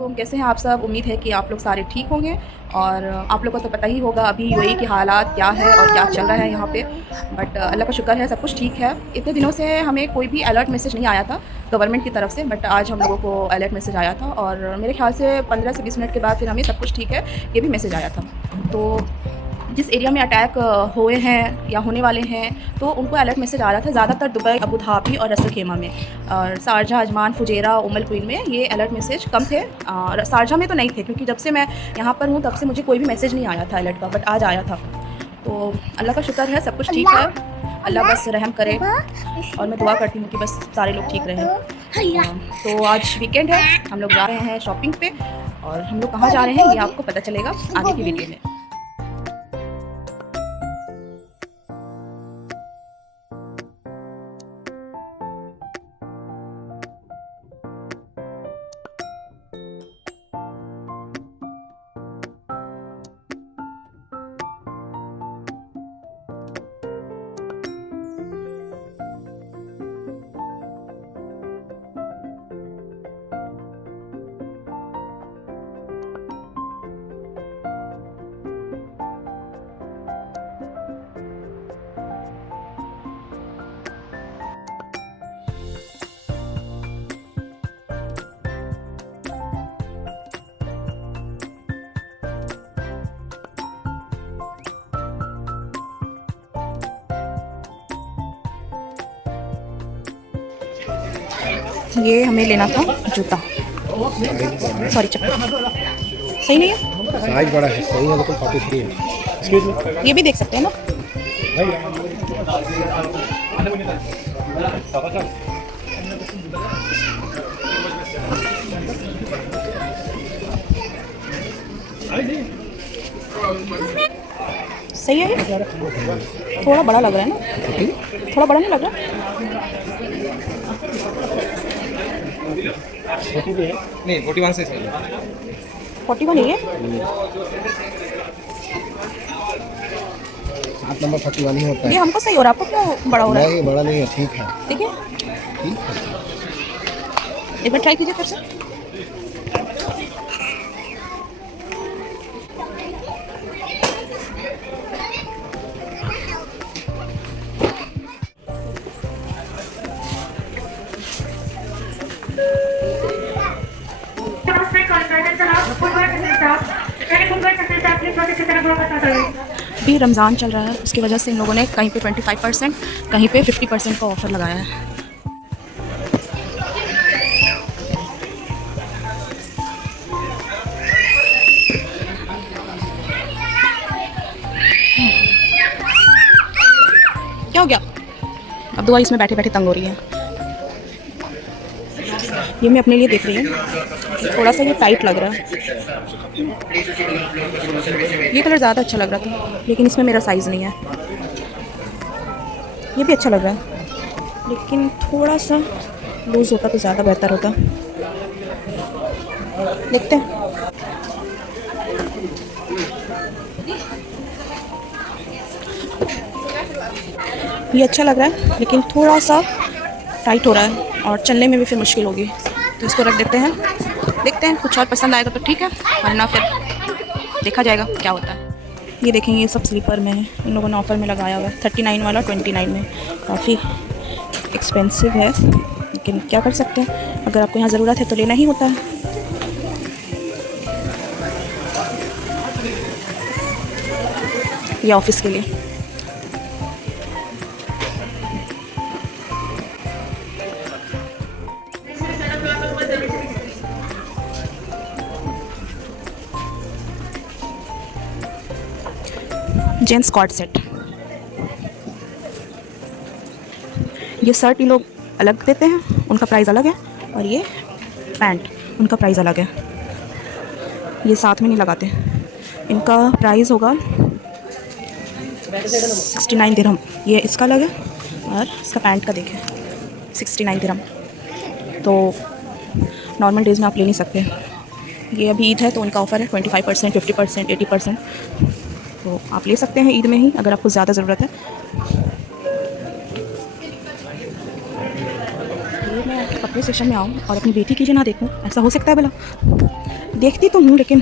वालेकुम, कैसे हैं आप सब? उम्मीद है कि आप लोग सारे ठीक होंगे। और आप लोगों को तो पता ही होगा अभी यूएई के हालात क्या है और क्या चल रहा है यहाँ पे। बट अल्लाह का शुक्र है सब कुछ ठीक है। इतने दिनों से हमें कोई भी अलर्ट मैसेज नहीं आया था गवर्नमेंट की तरफ से, बट आज हम लोगों को अलर्ट मैसेज आया था और मेरे ख्याल से 15 से 20 मिनट के बाद फिर हमें सब कुछ ठीक है ये भी मैसेज आया था। तो जिस एरिया में अटैक हुए हैं या होने वाले हैं तो उनको अलर्ट मैसेज आ रहा था ज़्यादातर दुबई, अबू धाबी और रस अल खेमा में। और शारजाह, अजमान, फुजेरा, उम अल क्वीन में ये अलर्ट मैसेज कम थे। और शारजाह में तो नहीं थे क्योंकि जब से मैं यहाँ पर हूँ तब से मुझे कोई भी मैसेज नहीं आया था अलर्ट का, बट आज आया था। तो अल्लाह का शुक्र है सब कुछ ठीक है। अल्लाह बस रहम करे और मैं दुआ करती हूँ कि बस सारे लोग ठीक रहें। तो आज वीकेंड है, हम लोग जा रहे हैं शॉपिंग पे और हम लोग कहाँ जा रहे हैं ये आपको पता चलेगा आगे की वीडियो में। ये हमें लेना था जूता, सॉरी चप्पल। सही नहीं है, साइज बड़ा है, सही है लेकिन 43 है। ये भी देख सकते हैं ना। सही है, थोड़ा बड़ा लग रहा है ना, थोड़ा बड़ा नहीं लग रहा? नहीं 41 से सही है। 41 नहीं है, 7 नंबर 41 ही होता ये है। हमको सही हो रहा है, आपको क्यों बड़ा हो रहा है? नहीं बड़ा नहीं है, ठीक है। ठीक है, ठीक है। एक बार ट्राई कीजिए फिर से। अभी रमज़ान चल रहा है, उसकी वजह से इन लोगों ने कहीं पे 25%, कहीं पे 50% का ऑफ़र लगाया है। क्या हो गया? अब दुआ इसमें बैठे बैठे तंग हो रही है। ये मैं अपने लिए देख रही हूँ, थोड़ा सा ये टाइट लग रहा है। ये कलर ज़्यादा अच्छा लग रहा था लेकिन इसमें मेरा साइज़ नहीं है। ये भी अच्छा लग रहा है लेकिन थोड़ा सा लूज़ होता तो ज़्यादा बेहतर होता। देखते हैं। ये अच्छा लग रहा है लेकिन थोड़ा सा टाइट हो रहा है और चलने में भी फिर मुश्किल होगी, तो इसको रख देते हैं। देखते हैं कुछ और पसंद आएगा तो ठीक है, वरना फिर देखा जाएगा क्या होता है। ये देखें, ये सब स्लीपर में है, इन लोगों ने ऑफ़र में लगाया हुआ है 39 वाला 29 में। काफ़ी एक्सपेंसिव है लेकिन क्या कर सकते हैं, अगर आपको यहाँ ज़रूरत है तो लेना ही होता है। ये ऑफिस के लिए। जेंट्स कॉर्ड सेट, ये शर्ट ये लोग अलग देते हैं, उनका प्राइस अलग है, और ये पैंट उनका प्राइस अलग है, ये साथ में नहीं लगाते। इनका प्राइस होगा 69 दिरहम, ये इसका अलग है और इसका पैंट का देखें 69 दिरहम। तो नॉर्मल डेज़ में आप ले नहीं सकते। ये अभी ईद है तो उनका ऑफ़र है 25%, 50%, 80%, तो आप ले सकते हैं ईद में ही अगर आपको ज़्यादा ज़रूरत है। ये मैं कपड़े सेक्शन में आऊँ और अपनी बेटी की जो ना देखूँ, ऐसा हो सकता है भला? देखती तो हूँ लेकिन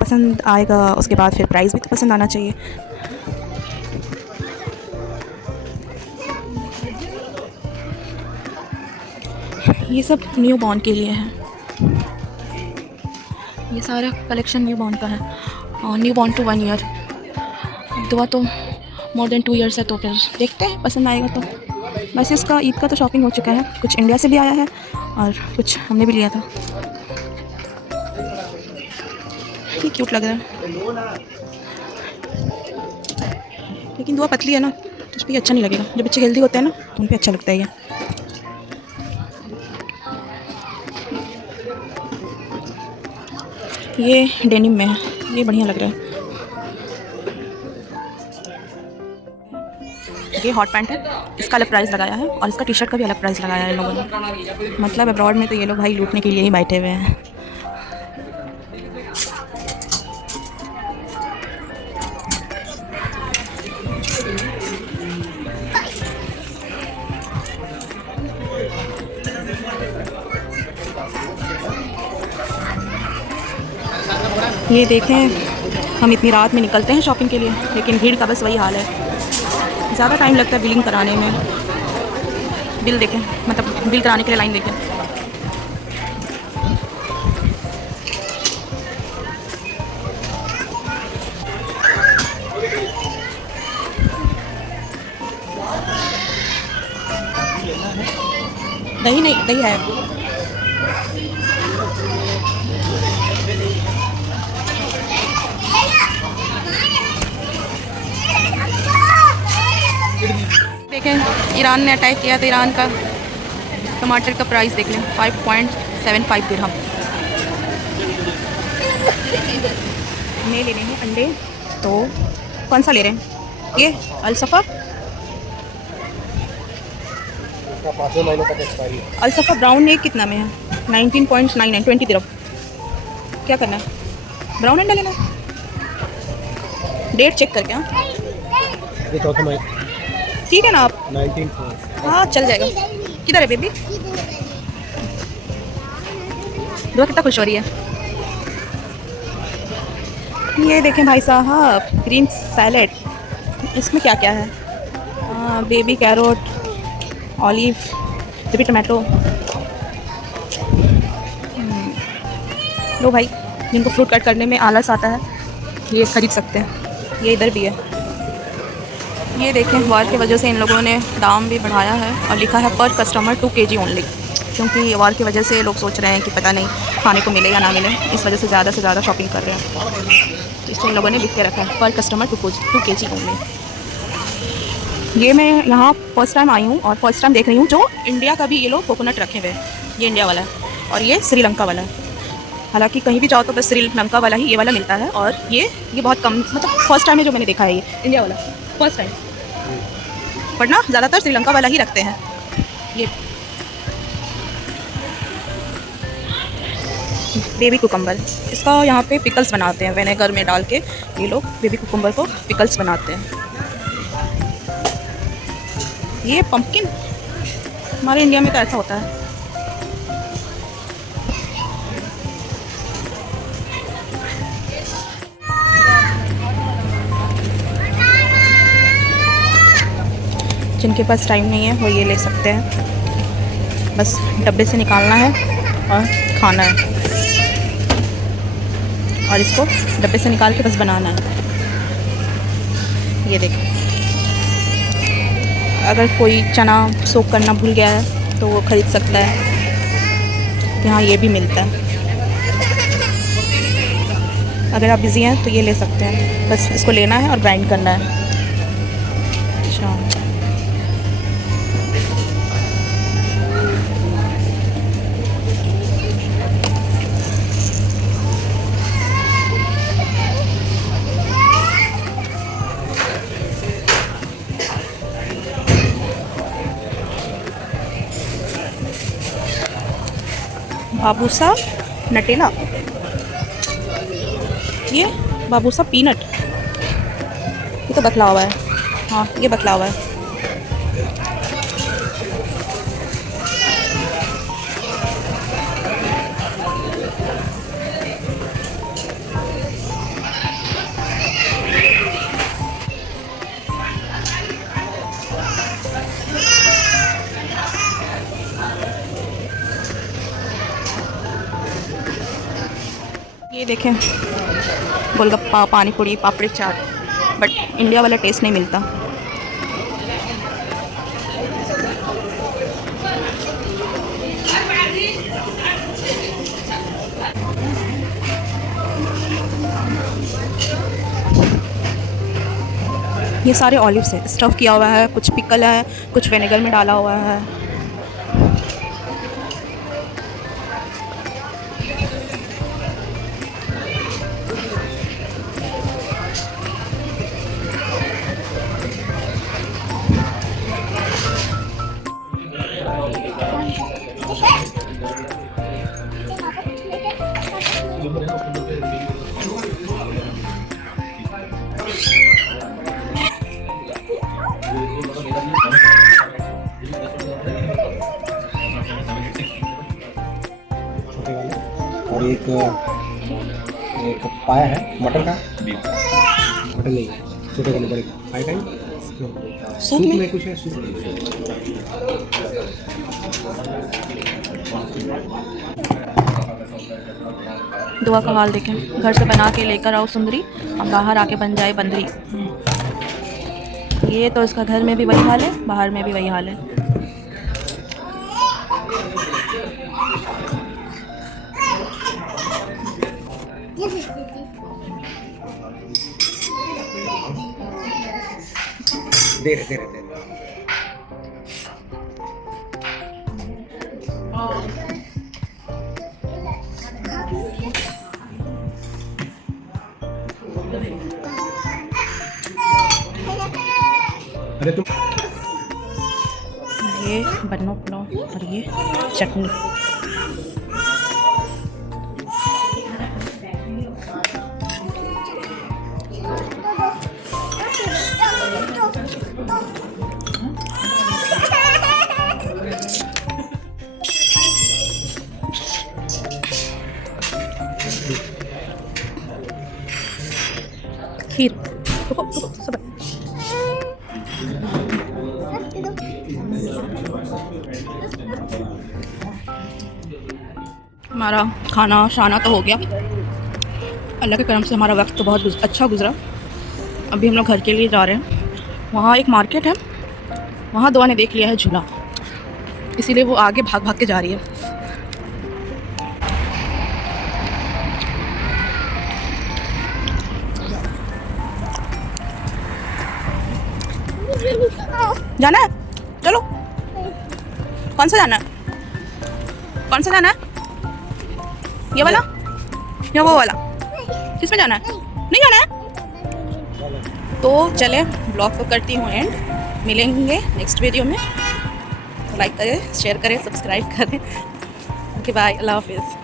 पसंद आएगा उसके बाद फिर प्राइस भी तो पसंद आना चाहिए। ये सब न्यू बॉर्न के लिए है, ये सारा कलेक्शन न्यू बॉर्न का है। न्यू बॉर्न टू 1 ईयर, दुआ तो मोर देन 2 ईयर्स है, तो फिर देखते हैं पसंद आएगा तो। वैसे इसका ईद का तो शॉपिंग हो चुका है, कुछ इंडिया से भी आया है और कुछ हमने भी लिया था। ये क्यूट लग रहा है, लेकिन दुआ पतली है ना तो उस पर अच्छा नहीं लगेगा। जब बच्चे हेल्दी होते हैं ना तो उन पर अच्छा लगता है ये। ये डेनिम में है, ये बढ़िया लग रहा है। ये हॉट पैंट है, इसका अलग प्राइस लगाया है और इसका टी शर्ट का भी अलग प्राइस लगाया है इन लोगों ने। मतलब अब्रॉड में तो ये लोग भाई लूटने के लिए ही बैठे हुए हैं। ये देखें, हम इतनी रात में निकलते हैं शॉपिंग के लिए, लेकिन भीड़ का बस वही हाल है, ज़्यादा टाइम लगता है बिलिंग कराने में। बिल देखें, मतलब बिल कराने के लिए लाइन देखें। दही नहीं, दही है। देखें, ईरान ने अटैक किया तो ईरान का टमाटर का प्राइस देख लें, 5.75 दिरहम। हमें लेने हैं अंडे, तो कौन सा ले रहे हैं? ये अल-सफ़ा, 5 महीने तक एक्सपायरी। अल-सफ़ा ब्राउन एक कितना में है? 19.99, 20 दिरहम। क्या करना है? ब्राउन अंडा लेना है, डेट चेक करके। हाँ ये चौथे महीने, ठीक है ना आप? 19। हाँ चल जाएगा। किधर है बेबी? दो कितना खुश हो रही है। ये देखें भाई साहब, ग्रीन सैलेड, इसमें क्या क्या है? Baby carrot, olive, baby tomato. लो भाई, जिनको फ्रूट कट करने में आलस आता है ये खरीद सकते हैं। ये इधर भी है। ये देखें, वार की वजह से इन लोगों ने दाम भी बढ़ाया है और लिखा है पर कस्टमर 2 kg ओनली, क्योंकि वार की वजह से लोग सोच रहे हैं कि पता नहीं खाने को मिले या ना मिले, इस वजह से ज़्यादा शॉपिंग कर रहे हैं। तो इसलिए इन लोगों ने लिख के रखा है पर कस्टमर 2 kg ओनली। ये मैं यहाँ फर्स्ट टाइम आई हूँ और फर्स्ट टाइम देख रही हूँ जो इंडिया का भी ये लोग कोकोनट रखे हुए हैं। ये इंडिया वाला है और ये श्रीलंका वाला है। हालांकि कहीं भी जाओ तो बस श्रीलंका वाला ही ये वाला मिलता है, और ये बहुत कम, मतलब फर्स्ट टाइम है जो मैंने देखा है ये इंडिया वाला, फर्स्ट टाइम। बट ना ज़्यादातर श्रीलंका वाला ही रखते हैं। ये बेबी कुकुम्बर, इसका यहाँ पे पिकल्स बनाते हैं विनेगर में डाल के। ये लोग बेबी कुकुम्बर को पिकल्स बनाते हैं। ये पंपकिन, हमारे इंडिया में तो ऐसा होता है। जिनके पास टाइम नहीं है वो ये ले सकते हैं, बस डब्बे से निकालना है और खाना है, और इसको डब्बे से निकाल के बस बनाना है। ये देखो, अगर कोई चना सोक करना भूल गया है तो वो ख़रीद सकता है, यहाँ ये भी मिलता है। अगर आप बिज़ी हैं तो ये ले सकते हैं, बस इसको लेना है और ग्राइंड करना है। अच्छा, बाबूसा नटेला, ये बाबूसा पीनट, ये तो बतलावा है। हाँ ये बतलावा है। ये देखें गोलगप्पा, पानी पूरी, पापड़ी चाट, बट इंडिया वाला टेस्ट नहीं मिलता। ये सारे ऑलिव्स है, स्टफ़ किया हुआ है, कुछ पिकल है, कुछ विनेगर में डाला हुआ है। छोटे वाले और एक पाया है मटर का, मटर नहीं छोटे वाले बड़े का पाया का सूप में कुछ है। सूप दुआ का हाल देखें, घर से बना के लेकर आओ सुंदरी, अब बाहर आके बन जाए बंदरी। ये तो इसका घर में भी वही हाल है, बाहर में भी वही हाल है। दे रहे अरे तुम ये बन्नो पुलाव और ये चटनी। खीर सब हमारा खाना शाना तो हो गया, अल्लाह के करम से हमारा वक्त तो बहुत अच्छा गुजरा। अभी हम लोग घर के लिए जा रहे हैं। वहाँ एक मार्केट है, वहाँ दुआ ने देख लिया है झूला, इसीलिए वो आगे भाग भाग के जा रही है। जाना है? चलो। कौन सा जाना है? कौन सा जाना है? ये वाला या वो वाला? किसमें जाना है? नहीं जाना है? तो चले, ब्लॉग को करती हूँ एंड, मिलेंगे नेक्स्ट वीडियो में। लाइक करें, शेयर करें, सब्सक्राइब करें। ओके बाय, अल्लाह हाफिज़।